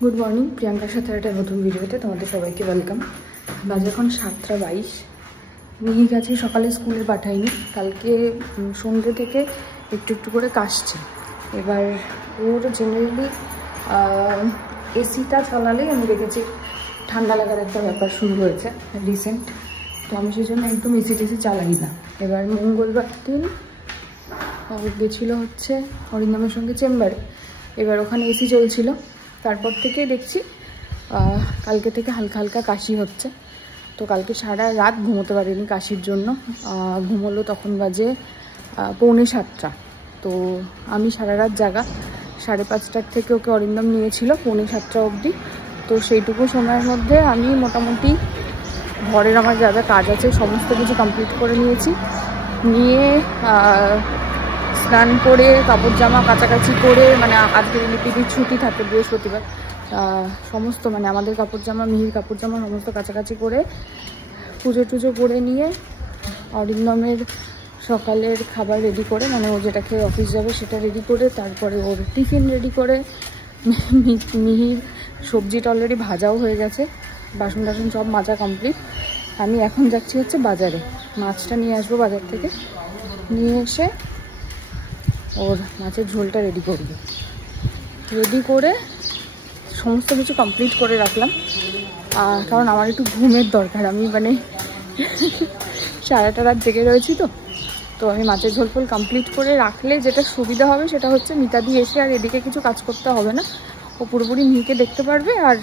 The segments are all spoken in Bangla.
গুড মর্নিং, প্রিয়াঙ্কার সাথে একটা নতুন ভিডিওতে তোমাদের সবাইকে ওয়েলকাম। বাজে এখন 7:22। মিহি গেছে সকালে, স্কুলে পাঠাইনি। কালকে সন্ধ্যে থেকে একটু একটু করে কাশছে। এবার ওর জেনারেলি এসিটা চালালেই আমি দেখেছি ঠান্ডা লাগার একটা ব্যাপার শুরু হয়েছে রিসেন্ট। তো আমি সেই জন্য একদম এসি টেসি চালাই না। এবার মঙ্গলবার দিন গেছিলো হচ্ছে অরিন্দমের সঙ্গে চেম্বারে। এবার ওখানে এসি চলছিল, তারপর থেকে দেখছি কালকে থেকে হালকা হালকা কাশি হচ্ছে। তো কালকে সারা রাত ঘুমোতে পারিনি কাশির জন্য। ঘুমোলো তখন বাজে 6:45। তো আমি সারা রাত জাগা, 5:30টার থেকে ওকে অরিন্দম নিয়েছিল 6:45 অবধি। তো সেইটুকু সময়ের মধ্যে আমি মোটামুটি ঘরের আমার যা যা কাজ আছে সমস্ত কিছু কমপ্লিট করে নিয়েছি। নিয়ে স্নান করে কাপড় জামা কাচাকাচি করে, মানে আজকে লিপিদির ছুটি থাকে বৃহস্পতিবার, সমস্ত মানে আমাদের কাপড় জামা, মিহির কাপড় জামা সমস্ত কাচাকাচি করে পুজো টুজো করে নিয়ে অরিন্দমের সকালের খাবার রেডি করে, মানে ও যেটা খেয়ে অফিস যাবে সেটা রেডি করে, তারপরে ওর টিফিন রেডি করে, মিহির সবজিটা অলরেডি ভাজাও হয়ে গেছে, বাসন টাসন সব মাজা কমপ্লিট। আমি এখন যাচ্ছি হচ্ছে বাজারে, মাছটা নিয়ে আসবো বাজার থেকে। নিয়ে এসে ওর মাছের ঝোলটা রেডি করব। রেডি করে সমস্ত কিছু কমপ্লিট করে রাখলাম, কারণ আমার একটু ঘুমের দরকার। আমি মানে সারাটা রাত জেগে রয়েছি। তো আমি মাছের ঝোল ফোল কমপ্লিট করে রাখলে যেটা সুবিধা হবে সেটা হচ্ছে মিতাদি এসে আর এদিকে কিছু কাজ করতে হবে না। ও পুরোপুরি মিহিকে দেখতে পারবে আর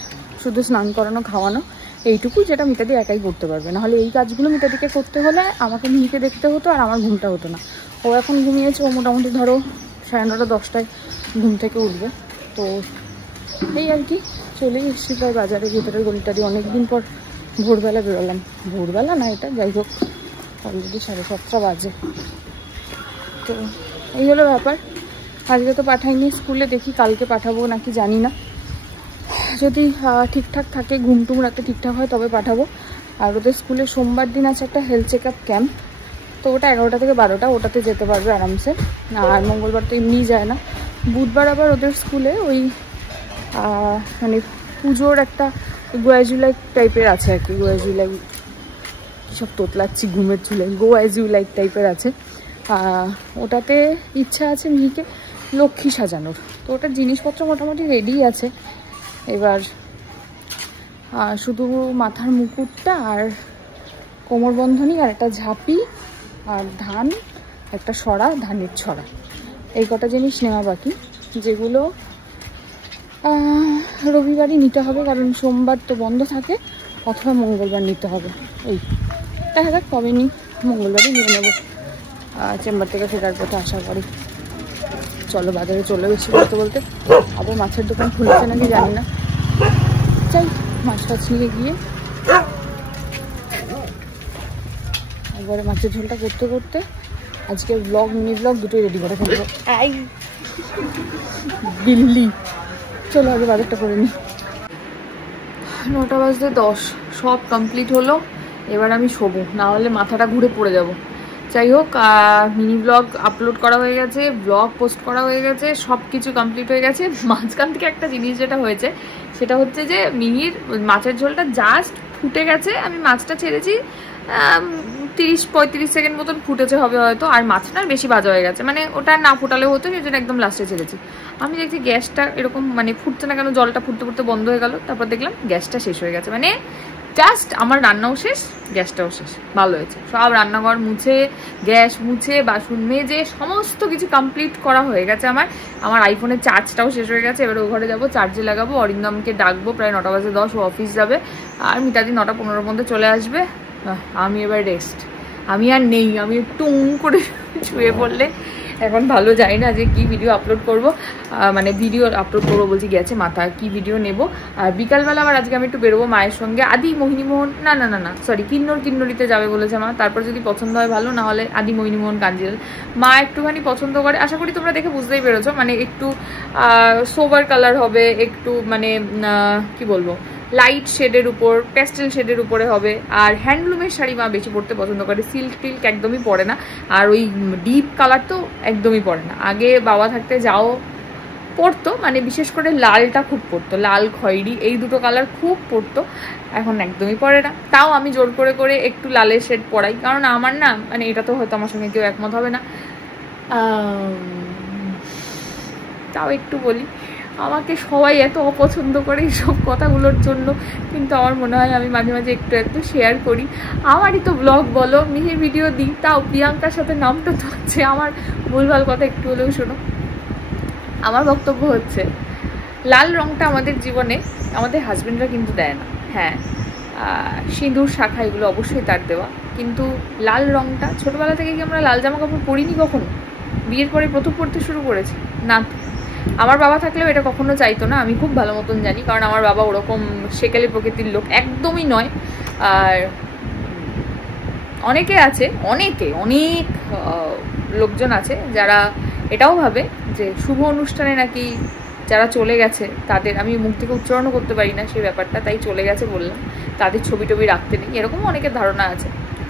শুধু স্নান করানো খাওয়ানো এইটুকু, যেটা মিতাদি একাই করতে পারবে। নাহলে এই কাজগুলো মিতাদিকে করতে হলে আমাকে মিহিকে দেখতে হতো আর আমার ঘুমটা হতো না। ও এখন ঘুমিয়েছে, ও মোটামুটি ধরো 9:30 10টায় ঘুম থেকে উঠবে। তো এই আর কি, চলেই এসেছি প্রায় বাজারে, ভেতরের গলিটা দিয়ে। অনেকদিন পর ভোরবেলা বেরোলাম। ভোরবেলা না, এটা যাই হোক অলরেডি 7:30 বাজে। তো এই হলো ব্যাপার। আজকে তো পাঠাইনি স্কুলে, দেখি কালকে পাঠাবো নাকি জানি না। যদি ঠিকঠাক থাকে, ঘুমটুম রাতে ঠিকঠাক হয় তবে পাঠাবো। আর ওদের স্কুলে সোমবার দিন আছে একটা হেলথ চেক আপ ক্যাম্প, তো ওটা 11টা থেকে 12টা, ওটাতে যেতে পারবে আরামসে। আর মঙ্গলবার তো এমনিই যায় না। বুধবার আবার ওদের স্কুলে ওই মানে পুজোর একটা গোয়াজুলাই টাইপের আছে আর কি। গোয়াজুলাই সব তোতলাচ্ছি ঘুমের চুলে, গোয়াজুলাই টাইপের আছে। ওটাতে ইচ্ছা আছে মিহিকে লক্ষ্মী সাজানোর। তো ওটার জিনিসপত্র মোটামুটি রেডি আছে। এবার শুধু মাথার মুকুটটা আর কোমরবন্ধনী আর একটা ঝাঁপি আর ধান, একটা সরা, ধানের ছড়া, এই কটা জিনিস নেওয়া বাকি, যেগুলো রবিবারই নিতে হবে, কারণ সোমবার তো বন্ধ থাকে, অথবা মঙ্গলবার নিতে হবে। এই দেখা যাক কবে নিই, মঙ্গলবারই নিয়ে নেবো চেম্বার থেকে ফেরার পথে আশা করি। চলো বাজারে চলে গেছি বলতে বলতে। আবার মাছের দোকান খুলেছে নাকি জানি না। চাই মাছ টাছ নিয়ে গিয়ে একবারে মাছের ঝোলটা করতে করতে আজকে ব্লগ, মিনি ব্লগ দুটোই রেডি করে ফেলবো। দিল্লি চলো আগে বাজারটা করে নিই। 9:10 সব কমপ্লিট হলো। এবার আমি শোবো, না হলে মাথাটা ঘুরে পড়ে যাব। যাই হোক, মিনি ব্লগ আপলোড করা হয়ে গেছে, ব্লগ পোস্ট করা হয়ে গেছে, সব কিছু কমপ্লিট হয়ে গেছে। মাঝখান থেকে একটা জিনিস যেটা হয়েছে সেটা হচ্ছে যে মিহির মাছের ঝোলটা জাস্ট ফুটে গেছে। আমি মাছটা ছেড়েছি 30-35 সেকেন্ড মতন ফুটেছে হবে হয়তো, আর মাছটা বেশি ভাজা হয়ে গেছে, মানে ওটা না ফুটালে হতো, সেই জন্য একদম লাস্টে ছেড়েছি। আমি দেখছি গ্যাসটা এরকম মানে ফুটছে না কেন, জলটা ফুটতে ফুটতে বন্ধ হয়ে গেল। তারপর দেখলাম গ্যাসটা শেষ হয়ে গেছে, মানে জাস্ট আমার রান্নাও শেষ, গ্যাসটাও শেষ। ভালো হয়েছে, সব রান্নাঘর মুছে, গ্যাস মুছে, বাসন মেজে সমস্ত কিছু কমপ্লিট করা হয়ে গেছে। আমার আইফোনের চার্জটাও শেষ হয়ে গেছে। এবার ও ঘরে যাবো, চার্জে লাগাবো, অরিন্দমকে ডাকবো, প্রায় 9:10 ও অফিস যাবে, আর মিতাদি 9:15 মধ্যে চলে আসবে। আমি এবার রেস্ট, আমি আর নেই, আমি টুং করে শুয়ে পড়লে এখন ভালো যাই না যে কি ভিডিও আপলোড করব, মানে ভিডিও আপলোড করবো বলছি, গেছে মাথা কি ভিডিও নেব। আর বিকালবেলা আবার আজকে আমি একটু বেরোবো মায়ের সঙ্গে, আদি মোহিনীমোহন না সরি কিন্নরিতে যাবে বলেছে মা। তারপর যদি পছন্দ হয় ভালো, না হলে আদি মোহিনীমোহন কাঞ্জিলাল। মা একটুখানি পছন্দ করে, আশা করি তোমরা দেখে বুঝতেই পেরেছো, মানে একটু সোবার কালার হবে, একটু মানে কি বলবো লাইট শেডের উপর, প্যাস্টেল শেডের উপরে হবে। আর হ্যান্ডলুমের শাড়ি মা বেশি পরতে পছন্দ করে, সিল্ক টিল্ক একদমই পরে না, আর ওই ডিপ কালার তো একদমই পরে না। আগে বাবা থাকতে যাও পরতো, মানে বিশেষ করে লালটা খুব পরতো, লাল খয়েরি এই দুটো কালার খুব পরতো, এখন একদমই পরে না। তাও আমি জোর করে করে একটু লালের শেড পরাই, কারণ আমার না মানে এটা তো হয়তো আমার সঙ্গে কেউ একমত হবে না, তাও একটু বলি, আমাকে সবাই এত অপছন্দ করে এইসব কথাগুলোর জন্য, কিন্তু আমার মনে হয় আমি মাঝে মাঝে একটু একটু শেয়ার করি। আমারই তো ব্লগ বলো, মিহির ভিডিও দিই, তাও প্রিয়াঙ্কার সাথে নামটা তো হচ্ছে, আমার ভুলভাল কথা একটু হলেও শোনো। আমার বক্তব্য হচ্ছে লাল রঙটা আমাদের জীবনে আমাদের হাজবেন্ডরা কিন্তু দেয় না। হ্যাঁ, সিঁদুর শাখা এগুলো অবশ্যই তার দেওয়া, কিন্তু লাল রঙটা ছোটবেলা থেকে কি আমরা লাল জামা কাপড় পরিনি কখনো? বিয়ের পরে প্রথম পড়তে শুরু করেছি না। আমার বাবা থাকলেও এটা কখনো চাইতো না, আমি খুব ভালো মতন জানি, কারণ আমার বাবা ওরকম সেকেলে প্রকৃতির লোক একদমই নয়। আর অনেকে আছে, অনেক লোকজন আছে যারা এটাও ভাবে যে শুভ অনুষ্ঠানে নাকি যারা চলে গেছে তাদের, আমি মুখ থেকে উচ্চারণও করতে পারি না সেই ব্যাপারটা, তাই চলে গেছে বললাম, তাদের ছবি টবি রাখতে নেই, এরকমও অনেকের ধারণা আছে।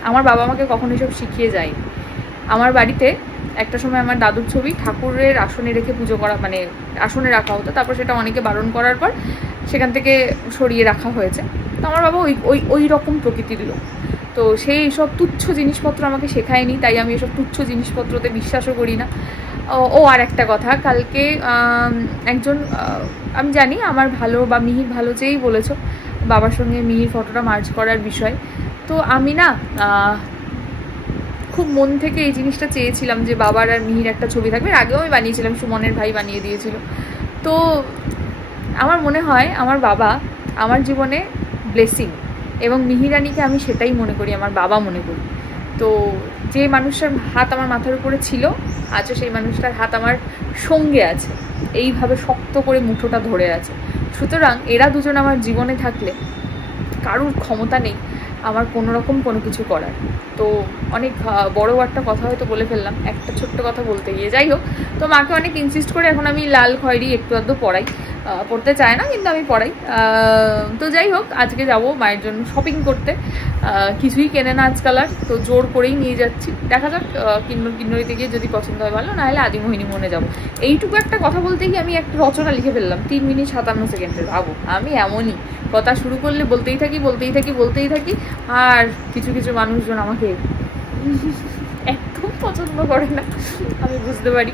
আমার বাবা আমাকে কখনো এসব শিখিয়ে যায়নি। আমার বাড়িতে একটা সময় আমার দাদুর ছবি ঠাকুরের আসনে রেখে পুজো করা, মানে আসনে রাখা হতো, তারপর সেটা অনেকে বারণ করার পর সেখান থেকে সরিয়ে রাখা হয়েছে। তো আমার বাবা ওই রকম প্রকৃতির লোক, তো সেই সব তুচ্ছ জিনিসপত্র আমাকে শেখায়নি, তাই আমি এসব তুচ্ছ জিনিসপত্রতে বিশ্বাসও করি না। আর একটা কথা, কালকে একজন, আমি জানি আমার ভালো বা মিহির ভালো চেয়েই বলেছো বাবার সঙ্গে মিহির ফটোটা মার্জ করার বিষয়, তো আমি না খুব মন থেকে এই জিনিসটা চেয়েছিলাম যে বাবার আর মিহির একটা ছবি থাকবে। আগেও আমি বানিয়েছিলাম, সুমনের ভাই বানিয়ে দিয়েছিল। তো আমার মনে হয় আমার বাবা আমার জীবনে ব্লেসিং, এবং মিহিরানিকে আমি সেটাই মনে করি, আমার বাবা মনে করি। তো যে মানুষটার হাত আমার মাথার উপরে ছিল আজও সেই মানুষটার হাত আমার সঙ্গে আছে, এইভাবে শক্ত করে মুঠোটা ধরে আছে। সুতরাং এরা দুজন আমার জীবনে থাকলে কারুর ক্ষমতা নেই আমার কোনোরকম কোনো কিছু করার। তো অনেক বড় একটা কথা হয়তো বলে ফেললাম একটা ছোট্ট কথা বলতে গিয়ে। যাই হোক, তো মাকে অনেক ইনসিস্ট করে এখন আমি লাল খয়েরি একটু আধটু পরাই, পড়তে চায় না কিন্তু আমি পড়াই। তো যাই হোক, আজকে যাব মায়ের জন্য শপিং করতে, কিছুই কেনে না আজকাল আর, তো জোর করেই নিয়ে যাচ্ছি। দেখা যাক কিন্নরিতে গিয়ে যদি পছন্দ হয় ভালো, নাহলে আদিমোহিনী মনে যাবো। এইটুকু একটা কথা বলতে গিয়ে আমি একটা রচনা লিখে ফেললাম 3 মিনিট 57 সেকেন্ডে। ভাবো, আমি এমনই কথা শুরু করলে বলতেই থাকি, আর কিছু কিছু মানুষজন আমাকে একদম পছন্দ করে না, আমি বুঝতে পারি।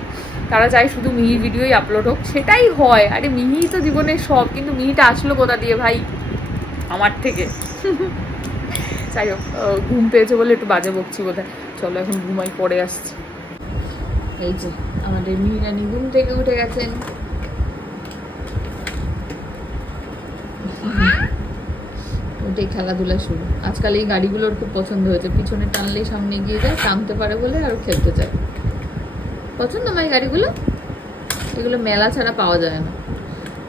তারা চায় শুধু মিহির ভিডিওই আপলোড হোক, সেটাই হয়। আরে মিহি তো জীবনের সব, কিন্তু মিহিটা আসলো কোথা দিয়ে ভাই? আমার থেকে। যাই হোক, ঘুম পেয়েছে বলে একটু বাজে বকছি বোধহয়। চলো এখন ঘুমাই, পরে আসছি। এই যে আমাদের মিহিরানি ঘুম থেকে উঠে গেছেন। ওটাই খেলাধুলা শুরু। আজকাল এই গাড়িগুলোর খুব পছন্দ হয়েছে, পিছনে টানলেই সামনে এগিয়ে যায়, টানতে পারে বলে আর খেলতে চায়। পছন্দ আমার গাড়িগুলো, এগুলো মেলা ছাড়া পাওয়া যায় না,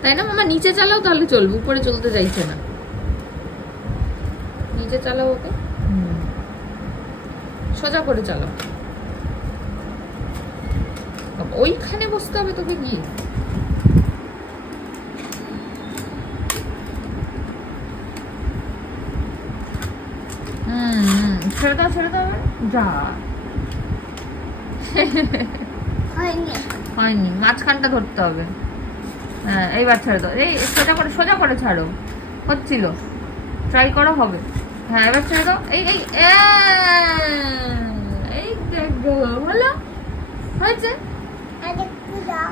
তাই না মামা? নিচে চালাও তাহলে চলবে, উপরে চলতে চাইছে না। নিচে চালাও ওকে, সোজা করে চালাও। ওইখানে বসতে হবে তোকে গিয়ে। ছেড়ে দাও যা। হয়নি, মাঝখানটা ধরতে হবে। হ্যাঁ, এইবার ছেড়ে দাও। এই সোজা করে ছাড়ো, হচ্ছিল, ট্রাই করো, হবে। হ্যাঁ, এবার ছেড়ে দাও। এই দেখো, হলো, হয়েছে।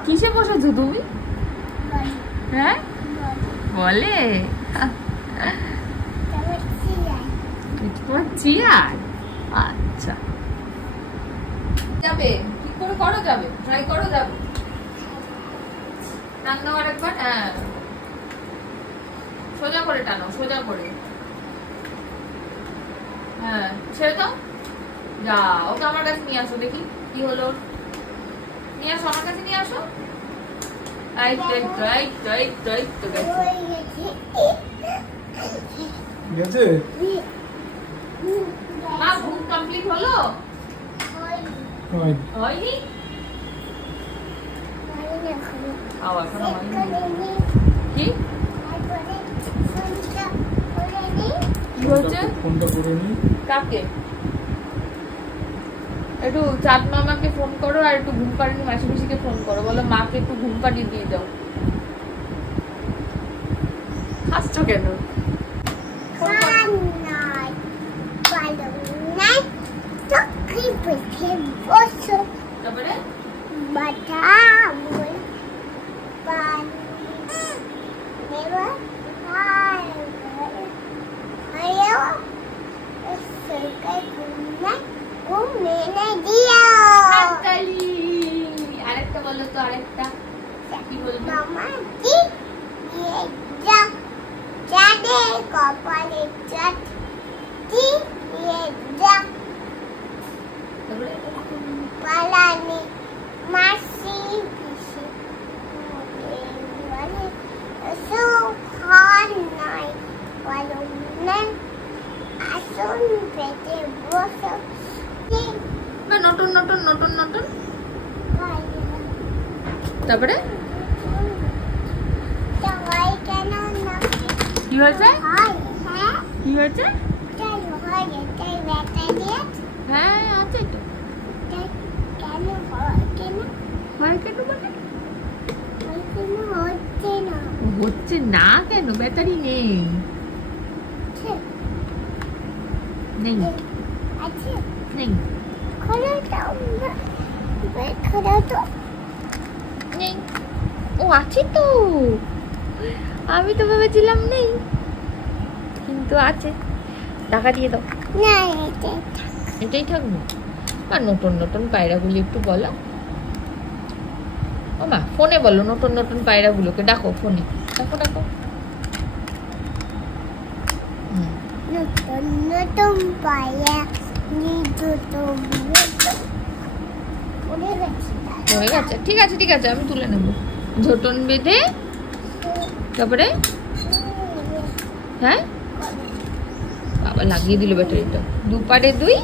কিসে বসেছো তুমি? হ্যাঁ, বলে চেয়ার। আচ্ছা, যাবে ঠিক করে করো, যাবে, ট্রাই করো, যাবে। টান দাও আরেকবার। হ্যাঁ, সোজা করে টানো, সোজা করে। হ্যাঁ, ছেড়ে দাও, যা। ওকে আমার কাছে নিয়ে আসো, দেখি কি হলো। নিয়ে আসো, আমার কাছে নিয়ে আসো। মা, ঘুম কমপ্লিট হলো? হয়নি? কি হচ্ছে? কাকে? একটু চাঁদ মামাকে ফোন করো আর একটু ঘুম পাড়িনি মাসি পিসিকে ফোন করো, বলো মাকে একটু ঘুম পাড়িয়ে দিয়ে যাও। হাসছো কেন? তারপরে আরেকটা বলো তো, আরেকটা কি বলবো? পালানি মাসি পিসি সুখান নাই বলো না আসুন পেটে বসো না নতুন নতুন নতুন নতুন। তারপরে কি হয়েছে? কি হয়েছে? হ্যাঁ আছে তো। হচ্ছে না কেন? ব্যাটারি নেই নেই নেই নেই। ও আছে তো, আমি তো ভেবেছিলাম নেই, কিন্তু আছে। টাকা দিয়ে দাও। এটাই থাকবে। আর নতুন নতুন পায়রাগুলি একটু বলো। ও মা ফোনে বলো, নতুন নতুন পায়রাগুলোকে ডাকো ফোনে, ডাকো ডাকো। নতুন পায়রা পড়ে গেছে, ঠিক আছে ঠিক আছে, আমি তুলে নেবো। ঝোটন বেঁধে তারপরে হ্যাঁ বাবা লাগিয়ে দিল ব্যাটারিটা। দুপারে দুই,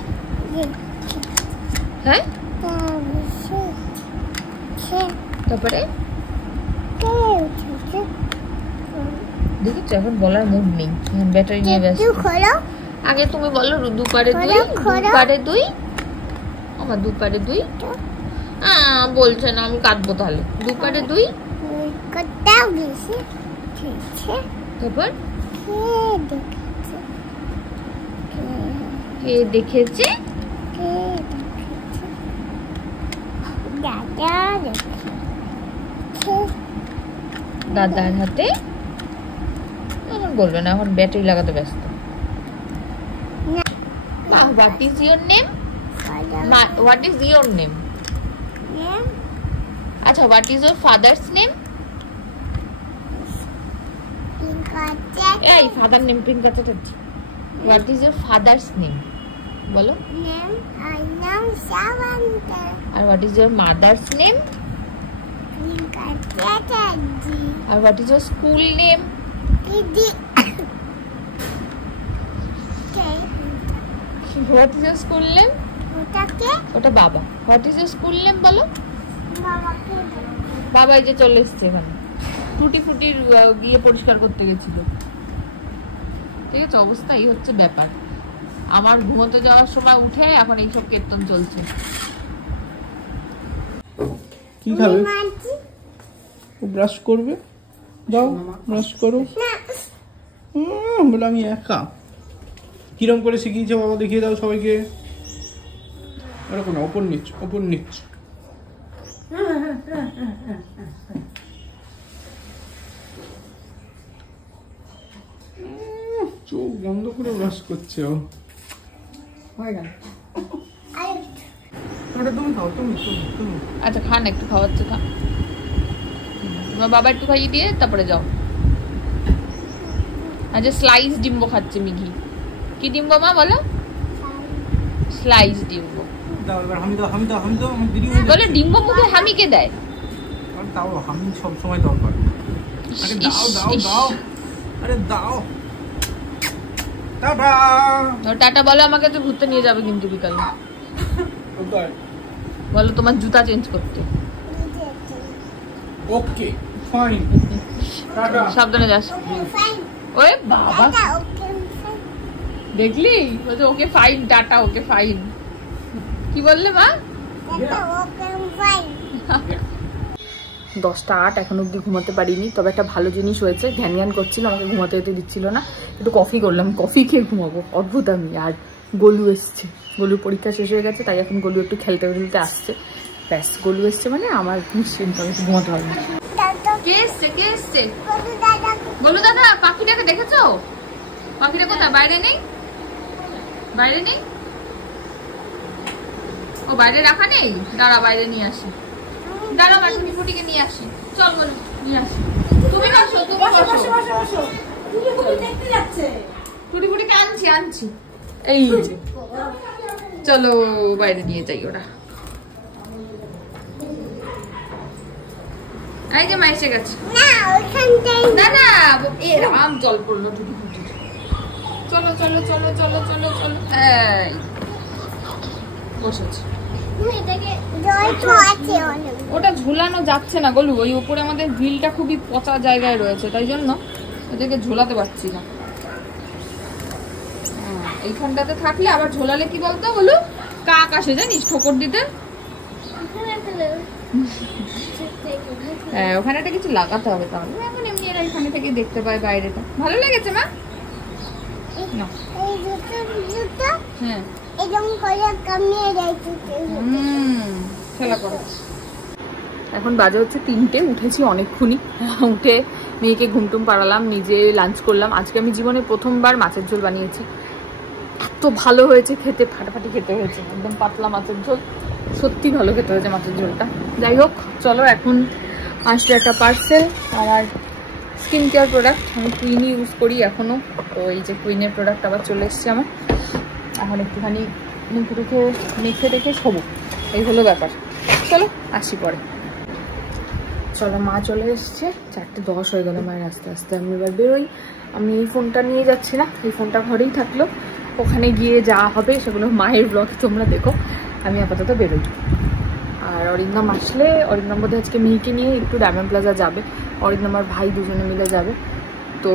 হ্যাঁ তারপরে দেখেছো এখন বলার মুড নেই, ব্যাটারি নিয়ে ব্যস্ত। আগে তুমি বলো দুপারে দুই, দুপারে দুই। আমার দুপারে দুই বলছে না, আমি কাটবো তাহলে। দুপারে দুই তারপর কে দেখেছে? দাদার হাতে। এখন বলবে না, এখন ব্যাটারি লাগাতে ব্যস্ত। What is your name? What is your name? আচ্ছা, what is your father's name? এই father name পিঙ্কা চাটার্জি। What is your father's name? বলো। আর what is your mother's name? R what is your school name? What is your school name? ওটা বাবা। What is your school name বলো। বাবা এই যে চলে এসছে এখানে, টুটি ফুটির গিয়ে পরিষ্কার করতে গেছিল। ঠিক আছে, অবস্থা এই হচ্ছে ব্যাপার। আমার ঘুমোতে যাওয়ার সময় উঠে এখন এইসব কীর্তন চলছে। কি খাবে? ব্রাশ করবে, দাও ব্রাশ করো। বলে আমি একা। কিরম করে শিখিয়েছে বাবা দেখিয়ে দাও সবাইকে। এরকম না, ওপর নিচ ওপর নিচ। চোখ বন্ধ করে ব্রাশ করছে ও। তুমি খাও, তুমি তুমি তুমি। আচ্ছা খান, একটু খাওয়াচ্ছে, খা। তোমার বাবা একটু খাইয়ে দিয়ে তারপরে যাও। আচ্ছা স্লাইস ডিম্বো খাচ্ছে মিঘি। কি ডিম্বো মা বলো? স্লাইস ডিম্বো। দাও এবার হামি দাও, হামি দাও, হামি দাও। আমার দেরি হয়ে যাচ্ছে। বলে ডিম্বো মুখে হামিকে দেয়। আর দাও, হামি সব সময় দরকার। আরে দাও দাও দাও, আরে দাও। টাটা। টাটা বলো, আমাকে তো ঘুরতে নিয়ে যাবে কিন্তু বিকালে। কোথায়? বলো তোমার জুতা চেঞ্জ করতে। Okay fine, tata. সাবধানে যাস। ওরে বাবা, দেখলি বলছে okay fine, tata, okay fine. কি বললে মা? এটা ওপেন ফাইন 10টা 8 এখন অব্দি ঘুমাতে পারিনি, তবে একটা ভালো জিনিস হয়েছে, ধ্যান জ্ঞান করছিল, আমাকে ঘুমাতে যেতে দিচ্ছিল না, একটু কফি করলাম, কফি খেয়ে ঘুমাবো, অদ্ভুত আমি। আর গোলু এসছে, গোলুর পরীক্ষা শেষ হয়ে গেছে, তাই এখন গোলু একটু খেলতে খেলতে আসছে, ব্যাস গোলু এসছে মানে আমার নিশ্চিন্ত, আমি একটু ঘুমাতে পারবো। কে এসছে? কে এসছে? গোলু দাদা। পাখিটাকে দেখেছো? পাখিটা কোথায়? বাইরে নেই? বাইরে নেই? ও বাইরে রাখা নেই, দাঁড়া বাইরে নিয়ে আসি, দাঁড়া টুটি ফুটিকে নিয়ে আসি, চল বলো নিয়ে আসি। তুমি বসো, তুমি বসো। টুটি ফুটিকে আনছি এই যে, চলো বাইরে নিয়ে যাই। ওরা এই যে মা এসে গেছে। না ওখানটাই না না এ রাম, জল পড়লো টুটি ফুটি। চলো চলো চলো চলো চলো চলো, এই বসেছি। জয় তো আছে অনেক। ওটা ঝুলানো যাচ্ছে না গোলু, ওই উপরে আমাদের গ্রিলটা খুবই পচা জায়গায় রয়েছে, তাই জন্য ওদেরকে ঝোলাতে পারছি না। এইখানটাতে থাকলে আবার ঝোলালে কি বলতো বলু, কাক আসে জানিস ঠোকর দিতে। হ্যাঁ ওখানে একটা কিছু লাগাতে হবে, তাহলে এখন এমনি এরা এখানে থেকে দেখতে পায় বাইরেটা। ভালো লেগেছে মা? এই জুতো হ্যাঁ এরকম করে কামিয়ে রাখতে। খেলা করো। এখন বাজে হচ্ছে 3টে, উঠেছি অনেকক্ষণই, উঠে মেয়েকে ঘুমটুম পাড়ালাম, নিজে লাঞ্চ করলাম। আজকে আমি জীবনে প্রথমবার মাছের ঝোল বানিয়েছি, এত ভালো হয়েছে খেতে, ফাটাফাটি খেতে হয়েছে, একদম পাতলা মাছের ঝোল, সত্যি ভালো খেতে হয়েছে মাছের ঝোলটা। যাই হোক চলো, এখন আসলে একটা পার্সেল, আমার স্কিন কেয়ার প্রোডাক্ট, আমি কুইনই ইউজ করি এখনও, তো এই যে কুইনের প্রোডাক্ট আবার চলে এসছে আমার। এখন একটুখানি মুখে টুখে মেখে রেখে শোবো, এই হলো ব্যাপার। চলো আসি পরে। চলো মা চলে এসছে, 4:10 হয়ে গেল মায়ের, আস্তে আস্তে আমি এবার বেরোই। আমি এই ফোনটা নিয়ে যাচ্ছি না, এই ফোনটা ঘরেই থাকলো, ওখানে গিয়ে যা হবে সেগুলো মায়ের ব্লগে তোমরা দেখো, আমি আপাতত বেরোই। আর অরিন্দম আসলে, অরিন্দম বোধহয় আজকে মেয়েকে নিয়ে একটু ডায়মন্ড প্লাজা যাবে, অরিন্দম আর ভাই দুজনে মিলে যাবে, তো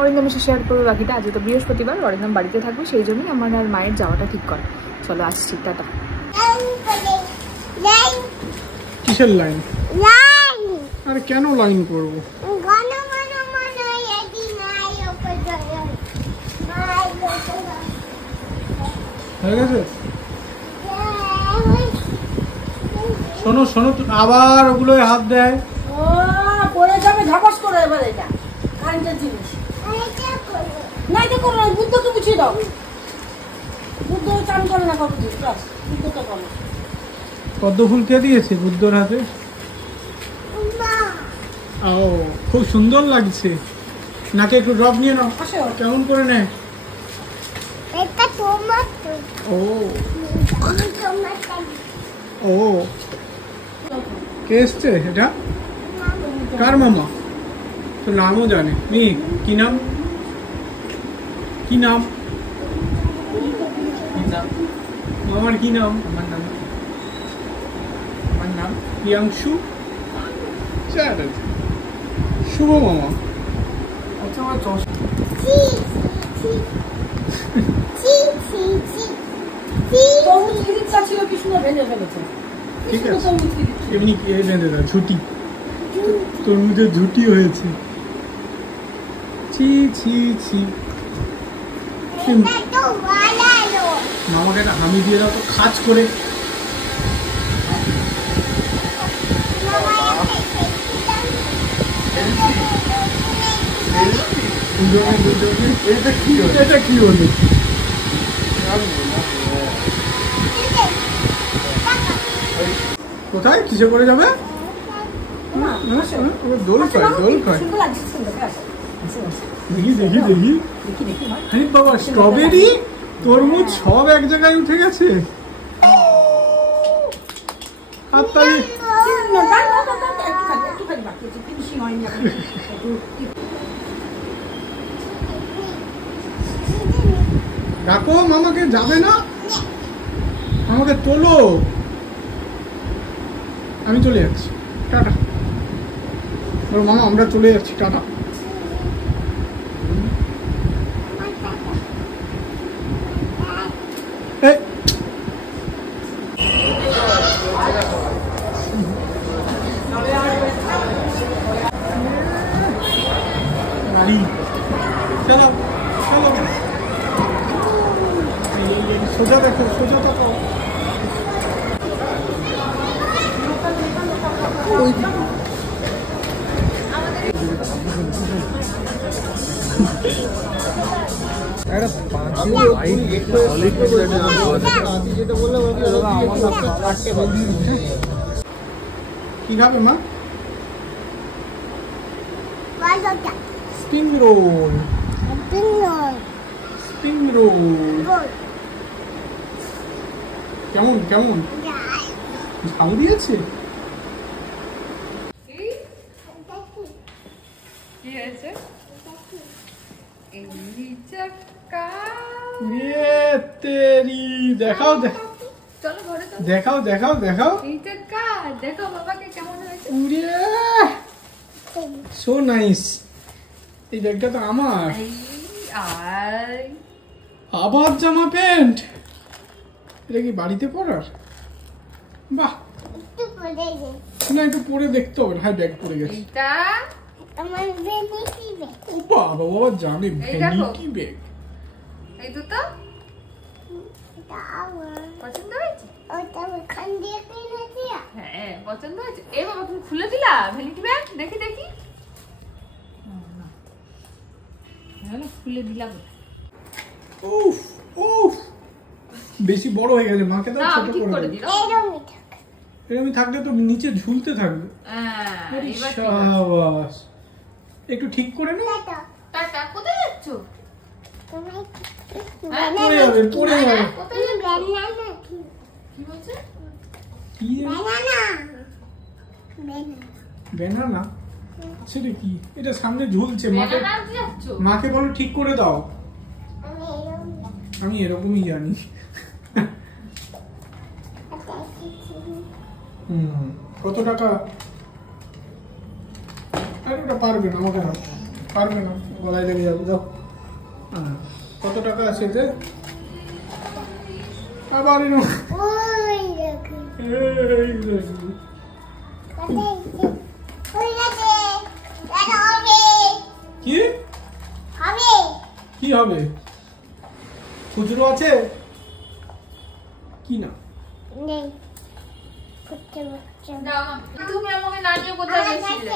অরিন্দম এসে শেয়ার করবে বাকিটা। আজকে তো বৃহস্পতিবার, অরিন্দম বাড়িতে থাকবে, সেই জন্যই আমার আর মায়ের যাওয়াটা ঠিক করে। চলো আসছি, টাটা। কিসের লাইন? লাইন আরে কেন লাইন করবো? ঘন ঘন মনে এদি নাই ওপর জয় নাই হয়ে গেছে? শোনো শোনো, আবার ওগুলো হাত দেয়, পড়ে যাবে ঝাপাস করে। এবার এটা কারেন্টের জিনিস না, এটা করো না, বুদ্ধকে বুঝিয়ে দাও। বুদ্ধ চান করে না কবে দিস, প্লাস বুদ্ধটা করো। পদ্ম ফুল কে দিয়েছে বুদ্ধর হাতে? ও খুব সুন্দর লাগছে, নাকে একটু ড্রপ নিয়ে নাও। কেমন করে নেয়? এটা তোমার তো। ও তোমারটা ও কে এসছে এটা? কার মামা? তো নামও জানে নি, কি নাম? কি নাম? মামার কি নাম? আমার নাম প্রিয়াংশু চ্যাটার্জি, শুভ মামা। আচ্ছা আমার ছি ছি ছি ছি ছি ছি তরমুজ কিরিচা ছিল, কি সুন্দর ভেঙে ফেলেছে। ঠিক আছে, এমনি বেঁধে দাও, ঝুটি, তরমুজের ঝুটি হয়েছে। ছি ছি ছি, এটা তো ভালো। মামাকে একটা হামি দিয়ে দাও তো, খাচ করে। এটা কি হলো? এটা কি হলো? কোথায় কিসে করে যাবে? দোল খায়, দোল খায়। সুন্দর লাগছে, সুন্দর লাগছে। দেখি দেখি দেখি, দেখি দেখি মা। আরে বাবা, স্ট্রবেরি তরমুজ সব এক জায়গায় উঠে গেছে। হাততালি। না, দাঁড়, একটুখানি বাকি আছে, ফিনিশিং হয়নি এখন। ডাকো মামাকে, যাবে না? আমাকে তোলো, আমি চলে যাচ্ছি, টাটা। বলো মামা আমরা চলে যাচ্ছি, টাটা। এই গাড়ি চালাও চালাও সোজা দেখো সোজা দেখো কি খাবে মা? স্প্রিং রোল স্প্রিং রোল কেমন কেমন ঝাল দিয়েছে? কি হয়েছে? দেখাও চলো ঘরে তো। দেখাও দেখাও দেখাও এইটা কার? দেখো বাবাকে কেমন হয়েছে। So nice. এই ব্যাগটা তো আমার। আবার জামা প্যান্ট, এটা কি বাড়িতে পরার? বাহ, না একটু পরে দেখতে হবে। হাই ব্যাগ পরে গেছে। এটা আমার ভ্যানিটি ব্যাগ। ও বাবা, বাবা জানে ভ্যানিটি ব্যাগ। এই দুটো দাও। পছন্দ হয়েছে? ওটা ওখান দিয়ে কিনেছি। হ্যাঁ পছন্দ হয়েছে। এ বাবা তুমি খুলে দিলা ভ্যানিটি ব্যাগ? দেখি দেখি। হ্যাঁ খুলে দিলাম। উফ উফ, বেশি বড় হয়ে গেছে। মাকে দাও ছোট করে দিই। এরকমই থাকলে তো নিচে ঝুলতে থাকবে। শাবাশ, একটু ঠিক করে নাও। টাটা। কোথায় যাচ্ছ? পড়ে যাবে পড়ে যাবে। কি বলছে? কি ব্যানানা? সেটা কি? এটা সামনে ঝুলছে। মাকে মাকে বলো ঠিক করে দাও। আমি এরকমই জানি। কত টাকা? আরে ওটা পারবে না, আমাকে দাও। পারবে না, গলায় লেগে যাবে। দাও। কত টাকা আছে এতে? আবার কি কি হবে? খুচরো আছে কি না? তুমি আমাকে না নিয়ে কোথায় গেছিলে?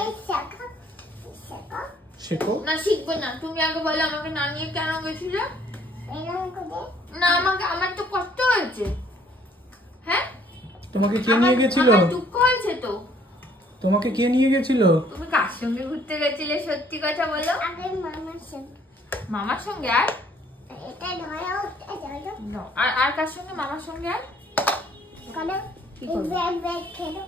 শেখো না শিখবো না। তুমি আগে বলো আমাকে না নিয়ে কেন গেছিলে? না আমাকে, আমার তো কষ্ট হয়েছে। হ্যাঁ তোমাকে কে নিয়ে গেছিল? আমার দুঃখ হয়েছে তো। তোমাকে কে নিয়ে গেছিল? তুমি কার সঙ্গে ঘুরতে গেছিলে? সত্যি কথা বলো। মামার সঙ্গে। আর আর কার সঙ্গে? মামার সঙ্গে। আর ব্যাগ খেলো।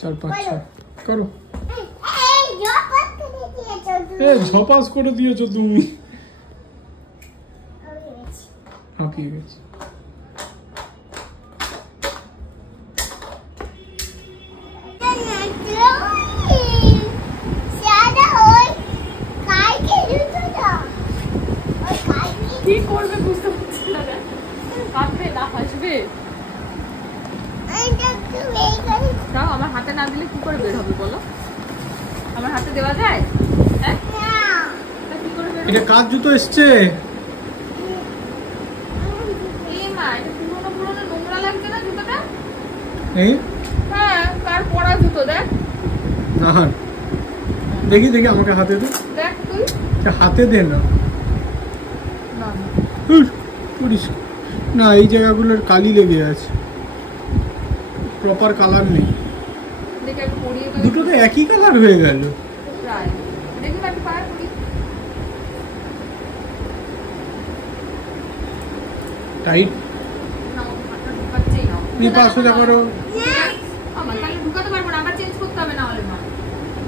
চার পাঁচ ছয় করো। এই ঝপাস করে দিয়েছো তুমি। হাঁপিয়ে গেছে। কি করবে বুঝতে পারছি না। হাতে না হাসবে। তাও আমার হাতে না দিলে কি করে বের হবে বলো? আমার হাতে দেওয়া যায়? হ্যাঁ কি করে বের হবে? এটা কার জুতো এসছে? এই মা, এটা পুরোনো পুরোনো নোংরা লাগছে না জুতোটা? হ্যাঁ, কার পরা জুতো দেখ। না দেখি দেখি, আমাকে হাতে দে। দেখ তুই হাতে দে না। না এই জায়গাগুলোর কালি লেগে আছে, প্রপার কালার নেই। দুটো তো একই কালার হয়ে গেল। টাইট পাঁচশো করো। ঢুকাতে পারবো না, আবার চেঞ্জ করতে হবে না হলে।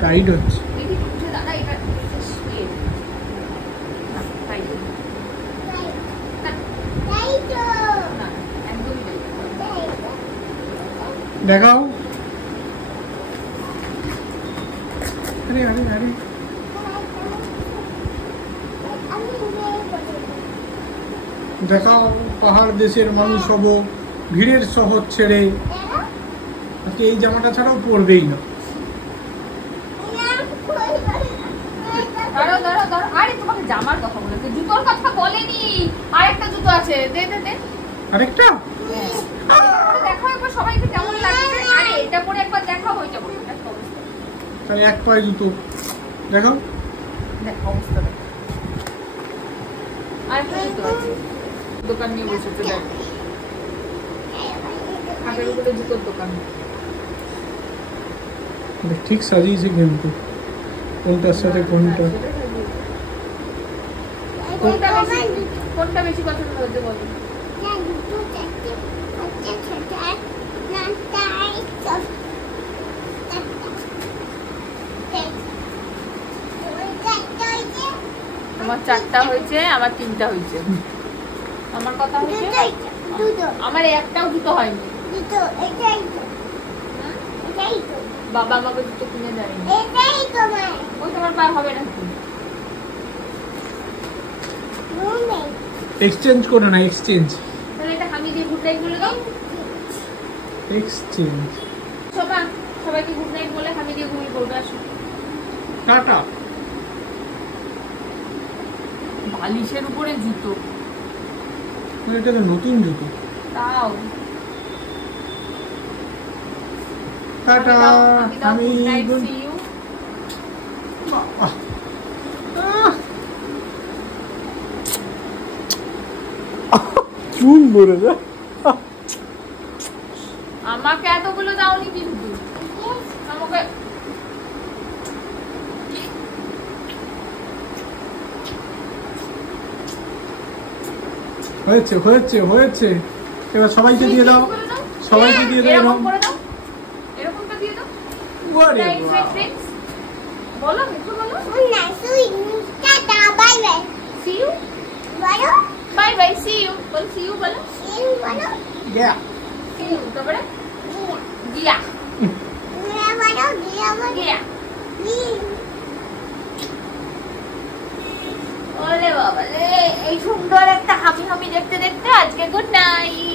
টাইট হচ্ছে। দেখাও। আরে আরে আরে দেখাও পাহাড় দেশের মানুষ হব, ভিড়ের শহর ছেড়ে। আজকে এই জামাটা ছাড়াও পরবেই না। দাঁড়াও দাঁড়াও দাঁড়াও, আরে তোমাকে জামার কথা বলেছে, জুতোর কথা বলেনি। আরেকটা জুতো আছে, দে দে দে। আরেকটা দেখো একবার সবাইকে কেমন লাগছে। আরে এটা পরে একবার দেখাও, ওইটা পরে দেখো। তাহলে এক পায়ে জুতো দেখো, দেখো অবস্থা দেখো। আরেকটা জুতো আছে, দোকান নিয়ে বসেছে দেখো, খাটের উপরে জুতোর দোকান। ঠিক সাজিয়েছে কিন্তু কোনটার সাথে কোনটা। কোনটা বেশি পছন্দ হচ্ছে বলো? আমার 4টা হয়েছে, আমার 3টা হয়েছে। আমার কথা হয়েছে, আমার একটাও জুতো হয়নি। বাবা আমাকে জুতো কিনে দেয়নি। ওই তোমার পায়ে হবে না। এক্সচেঞ্জ করো না, এক্সচেঞ্জ। তাহলে এটা আমি দিয়ে গুড নাইট বলে দাও। এক্সচেঞ্জ। সবাইকে গুড নাইট বলে আমি দিয়ে ঘুমিয়ে পড়বে। আসো টাটা। বালিশের উপরে জুতো, এটা তো নতুন জুতো। তাও টাটা। আমি গুড নাইট, সি ইউ। চুন ভরে যা। আমাকে এতগুলো দাওনি কিন্তু, আমাকে হয়েছে হয়েছে হয়েছে। এবার সবাইকে দিয়ে দাও, সবাইকে দিয়ে দাও। এরকম করে দাও, এরকমটা দিয়ে দাও। ওরে Night বাবা। friends, বলো মিঠু বলো। See you, bye bye, see you, ball see you বলো। গয়া। See you, তারপরে গিয়া গিয়া। ওরে বাবা রে, এই সুন্দর একটা হামি হামি দেখতে দেখতে আজকে গুড নাইট।